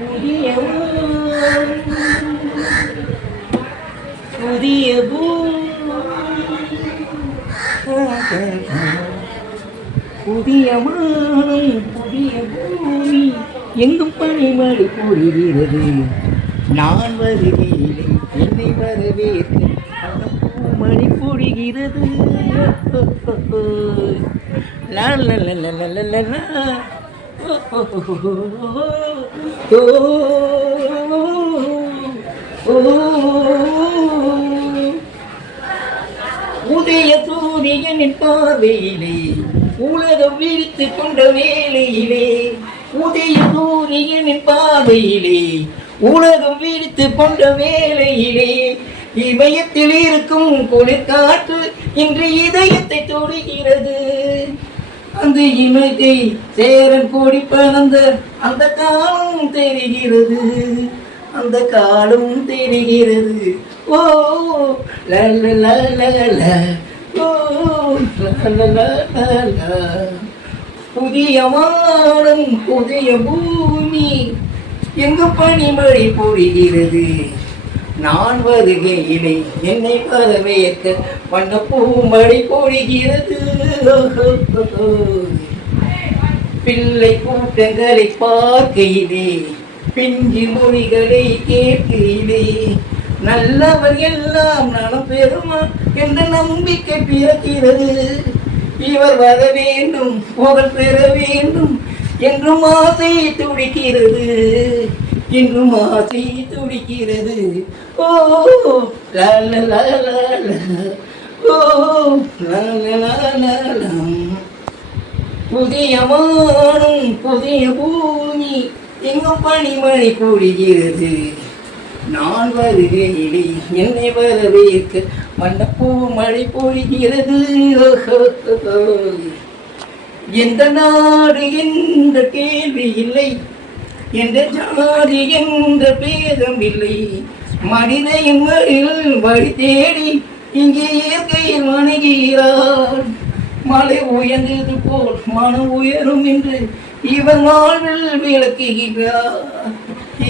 புதிய புதிய புதிய வானம் புதிய பூமி எங்கும் பனிமழை பொழிகிறது. நான் வருகிறேன் என்னை வரவேற்க அந்த பூமழை பொழிகிறது. உதய சூரியனின் பார்வையிலே உலகம் விழித்து கொண்ட வேளையிலே, உதய சூரியனின் பார்வையிலே உலகம் விழித்து கொண்ட வேளையிலே, இமயத்தில் இருக்கும் குளிர்காற்று இன்று இதயத்தை தொடுகிறது. அந்த இமயத்தை சேரன் கோடி பறந்த அந்த காலம் தெரிகிறது, அந்த காலம் தெரிகிறது. ஓ லல்ல ஓ லல்ல. புதிய வானம் புதிய பூமி எங்கு பனிமழை பொழிகிறது. நான் வருகையிலே என்னை வரவேற்க வண்ண பூமழை பொழிகிறது. பிள்ளை கூட்டங்களை பார்க்கையிலே பிஞ்சு மொழிகளை கேட்கையிலே, நல்லவர் எல்லாம் நலம் பெறுமா என்ற நம்பிக்கை பிறக்கிறது. இவர் வர வேண்டும் புகழ் பெற வேண்டும் என்றும் ஆசை துடிக்கிறது, இன்னும் ஆசை துடிக்கிறது. ஓ லா ஓ லா. புதிய வானம் புதிய பூமி எங்கும் பனிமழை பொழிகிறது. நான் வருகையிலே என்னை வரவேற்க வண்ணப்பூ மழை பொழிகிறது. எந்த நாடு என்ற கேள்வி இல்லை, என்ற ஜாதி என்ற பேதம் இல்லை. மனிதையின் வழி தேடி இங்கே இயற்கையில் வணங்குகிறார். மலை உயர்ந்தது போல் மனம் உயரும் என்று இவர் வாழ்வில் விளக்குகின்றார்,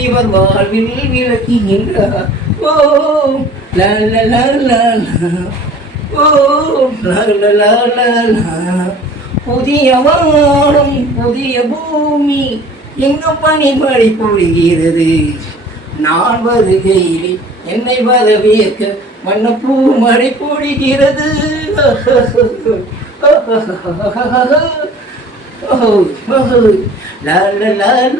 இவர் வாழ்வில் விளக்குகின்றார். ஓ லா ஓ லா. புதிய வானம் புதிய பூமி எங்கும் பனிமழை பொழிகிறது. நான் வருகையிலே என்னை வரவேற்க வண்ண பூமழை பொழிகிறது. லா